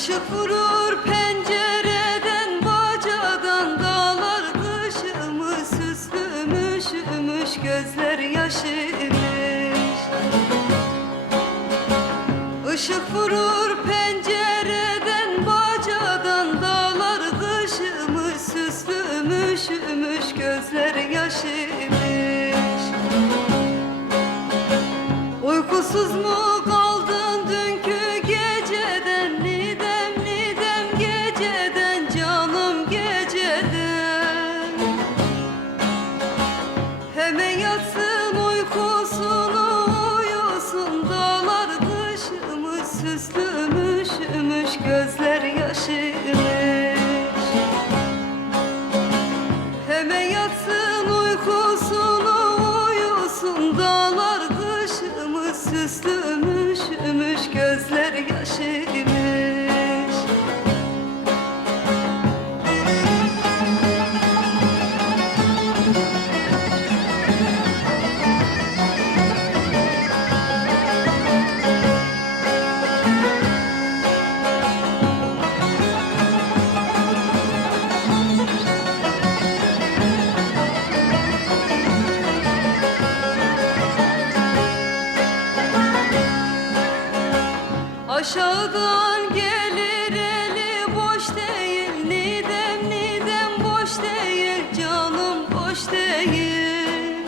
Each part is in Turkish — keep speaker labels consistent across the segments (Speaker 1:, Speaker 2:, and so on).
Speaker 1: Işık vurur pencereden bacadan Dağlar kışımı süslümüş ümüş Gözler yaşımış. Işık vurur pencereden bacadan Dağlar kışımı süslümüş ümüş Gözler yaşımış. Uykusuz mu kalmış yatsın uykusunu uyusun. Dağlar kışımış süslümüş ümüş gözler yaşıymış Hemen yatsın uykusunu uyusun. Dağlar kışımız süslümüş ümüş gözler yaşıymış Aşağıdan gelir eli boş değil Nidem nidem boş değil Canım boş değil.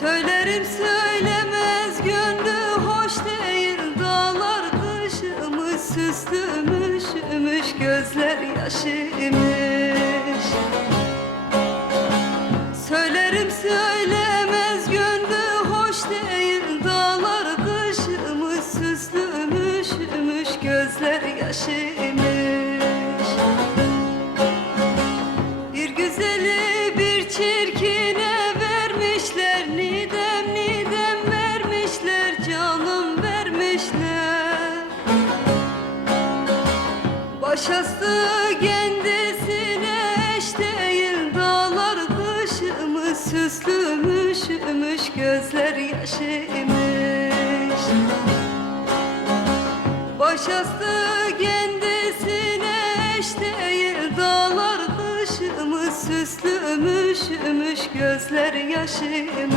Speaker 1: Söylerim söylemez gönlü hoş değil Dağlar kışımız süslümüş ümüş Gözler yaşıymış Söylerim söylemez ümüş Gözler yaşıymış Bir güzeli bir çirkine vermişler Nidem nidem vermişler Canım vermişler. Başası kendisine eş değil Dağlar kışımız süslümüş ümüş Gözler yaşıymış Başası kendisine eş değil Dağlar kışımız süslümüş ümüş Gözler yaşıymış